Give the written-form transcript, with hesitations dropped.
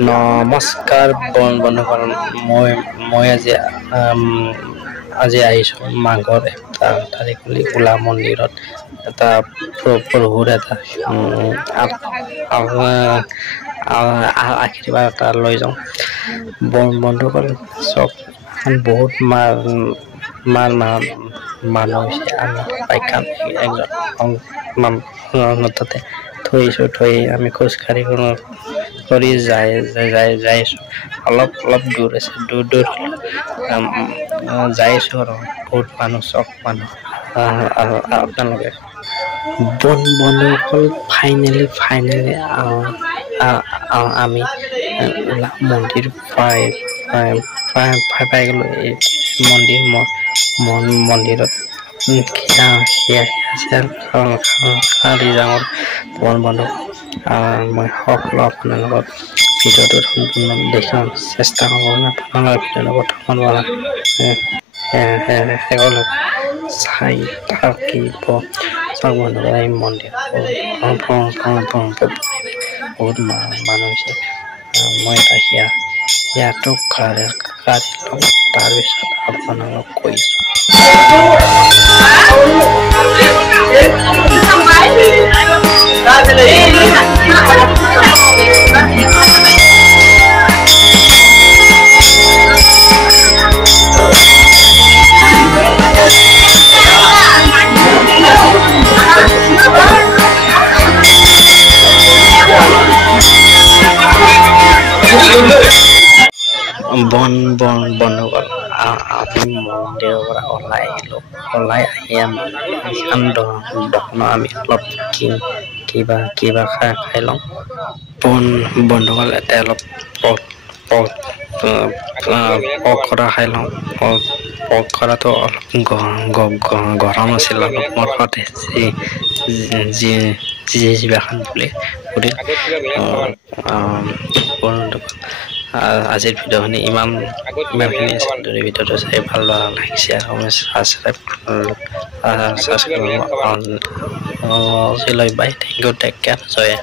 নমস্কাৰ বন্ধুসকল মই আজি আহিছোঁ মাঘৰ 1 তাৰিখলৈ উলা মন্দিৰত এটা প্ৰভুৰ এটা আশীৰ্বাদ এটা লৈ যাওঁ বন্ধুসকল চব বহুত মানুহ হৈছে আমি বাইকান একজন তাতে থৈ আমি খোজকাঢ়ি কৰি যাইছোঁ অলপ দূৰ আছে দূৰ যাইছোঁ আৰু বহুত মানুহ চব মানুহ আপোনালোকে বন্ধুসকল ফাইনেলি আমি উলা মন্দিৰ পাই গ'লোঁ। এই মন্দিৰত খালি যাওঁ বন্ধু মই সকলো আপোনালোকক ভিডিঅ'টো সম্পূৰ্ণ দেখাম চেষ্টা কৰোঁ আপোনালোকৰ ভিডিঅ'টো চাই থাকিব চাওক বন্ধু এই মন্দিৰ বহুত মানুহ হৈছে মই এটা ইয়াতো গাড়ী ল'ম তাৰপিছত আপোনালোক কৈছোঁ বন্ধুসকল আমি মন্দিৰৰ পৰা ওলাই আহি আমি অলপ কিবা খাই লওঁ বন্ধুসকল এতিয়া অলপ পকৰা খাই লওঁ পকৰাটো অলপ গৰম আছিল অলপ মোৰ জিভাখন বুলি আজিৰ ভিডিঅ'খিনি ইমানখিনি আছিল যদি ভিডিঅ'টো চাই ভাল লাগিছে আৰু subscribe bye thank you take care Jay